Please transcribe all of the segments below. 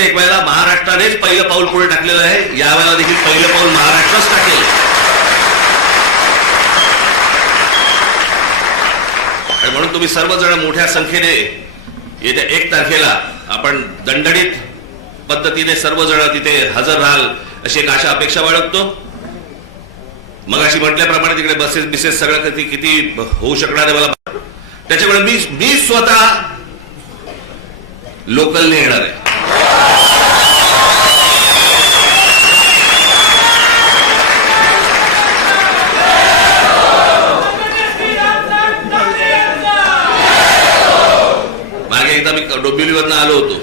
प्रत्येक वेळेला महाराष्ट्रानेच पहिलं पाऊल पुढे टाकलेलं आहे. यावेळेला देखील पहिलं पाऊल महाराष्ट्रच टाकेल. आणि म्हणून तुम्ही सर्वजण मोठ्या संख्येने येत्या 1 तारखेला आपण दणदणीत पद्धतीने सर्वजण तिथे हजर राहाल अशी एक आशा अपेक्षा बाळगतो. मगाशी म्हटल्याप्रमाणे तिकडे बसेस बिसेस सगळं किती होऊ शकणार आहे मला, त्याच्यामुळे मी स्वतः लोकलने येणार आहे. मागे एकदा मी डोंबिवलीवरनं आलो होतो.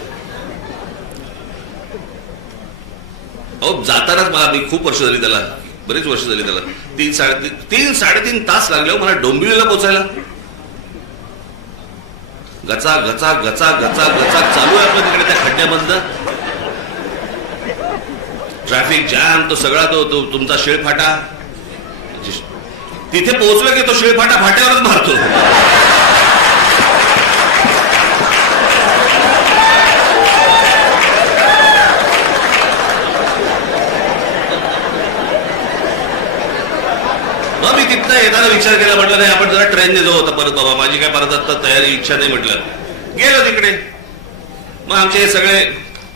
अहो जातानाच मला, मी खूप वर्ष झाली त्याला, बरेच वर्ष झाली त्याला, 3-3.5 तास लागले हो मला डोंबिवलीला पोहोचायला. गचा गचा गचा गचा गचा चालू आहे आपलं तिकडे त्या खड्ड्यामधनं. ट्रॅफिक जॅम, तो सगळा तो तुमचा शिळफाटा. तिथे पोहोचलो की तो शिळफाटा फाट्यावरच मारतो. मी तिथं येताना विचार केला, म्हटलं नाही आपण जरा ट्रेनने जाऊ होता परत. बाबा माझी काय परत आता तयारी इच्छा नाही. म्हटलं गेलो तिकडे. मग आमचे हे सगळे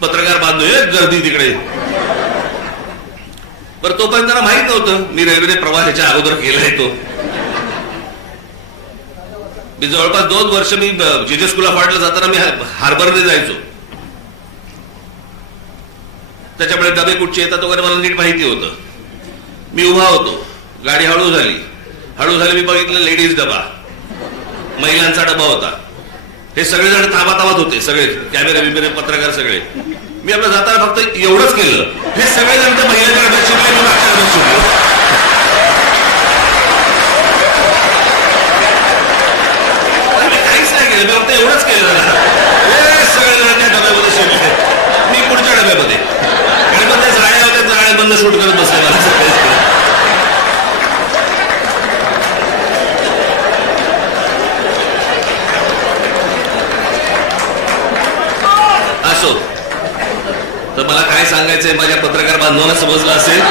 पत्रकार बांधव, एक गर्दी तिकडे. बरं तोपर्यंत त्यांना माहित नव्हतं मी रेल्वेने प्रवास ह्याच्या अगोदर केलाय तो. मी जवळपास 2 वर्ष मी जेजे स्कूल ऑफ आर्टला जाताना मी हार्बरने जायचो. त्याच्यामुळे डबे कुठचे येतात वगैरे मला नीट माहिती होतं. मी उभा होतो, गाडी हळू झाली मी बघितलं लेडीज डबा, महिलांचा डबा होता. हे सगळेजण थांबात होते, सगळे कॅमेरा बिमेरे पत्रकार सगळे. मी आपलं जाताना फक्त एवढंच केलं, हे सगळेजण त्या महिलांच्या डब्यात शिकले, मी मागच्या डब्यात शिकलो. काहीच नाही केलं, मी फक्त एवढंच केलं. हे सगळेजण त्या डब्यामध्ये शिकले, मी पुढच्या डब्यामध्ये. आणि मग त्या जाळ्या होत्या, जाळ्यामधनं शूट करत बसले मला सगळे. तर मला काय सांगायचंय, माझ्या पत्रकार बांधवांना समजलं असेल.